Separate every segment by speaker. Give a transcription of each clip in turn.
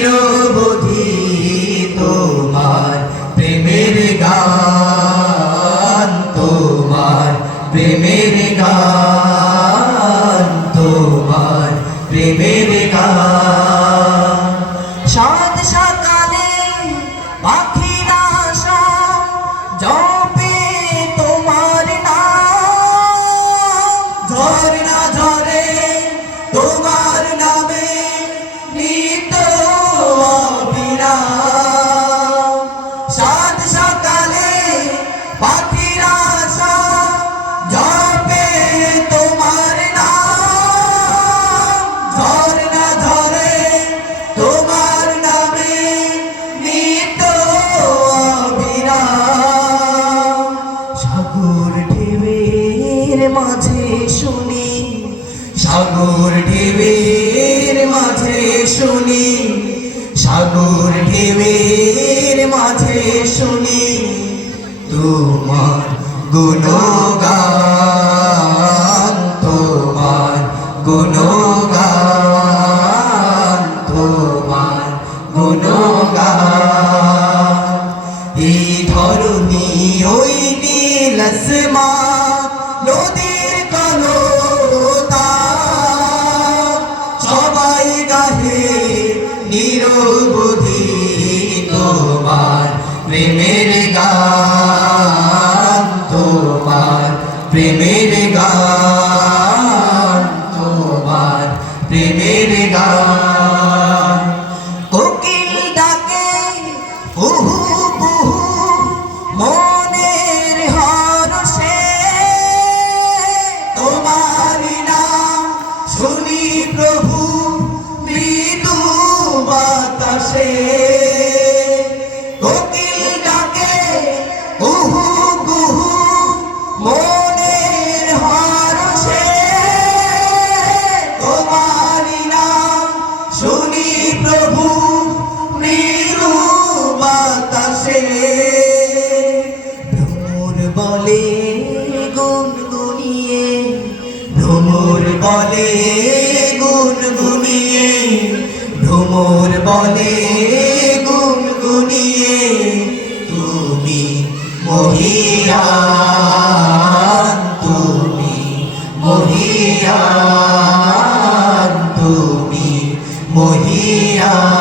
Speaker 1: নিরবধি তোমার প্রেমের গান তোমার প্রেমের গান। মাঝে শুনি, সাগর ঢেউয়ের মাঝে শুনি, সাগর ঢেউয়ের মাঝে শুনি, তোমার গুণগান তোমার গুণগান তোমার গুণগান। এই ধরনী ওই নীলসমা নদীর কলতা সবাই গাহে নিরবধি তোমার প্রেমের গান তোমার প্রেমের বাতাসে ভ্রমর বলে গুনগুনিয়ে, ভ্রমর বলে গুনগুনিয়ে, ভ্রমর বলে গুনগুনিয়ে, তুমি মহিয়ান তুমি মহিয়ান তুমি মহিয়ান।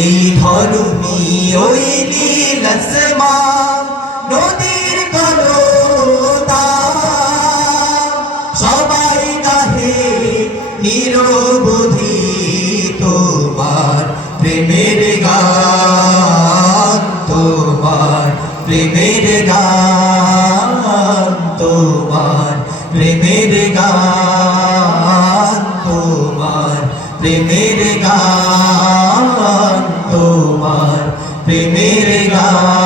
Speaker 1: এই ধরুনি ওই নীল আসমান নদীর কলতা সবাই গাহে নিরবধি তোমার প্রেমের গান, তোমার প্রেমের গান, তোমার প্রেমের গান, তোমার প্রেমের গান, তোমার প্রেমের গান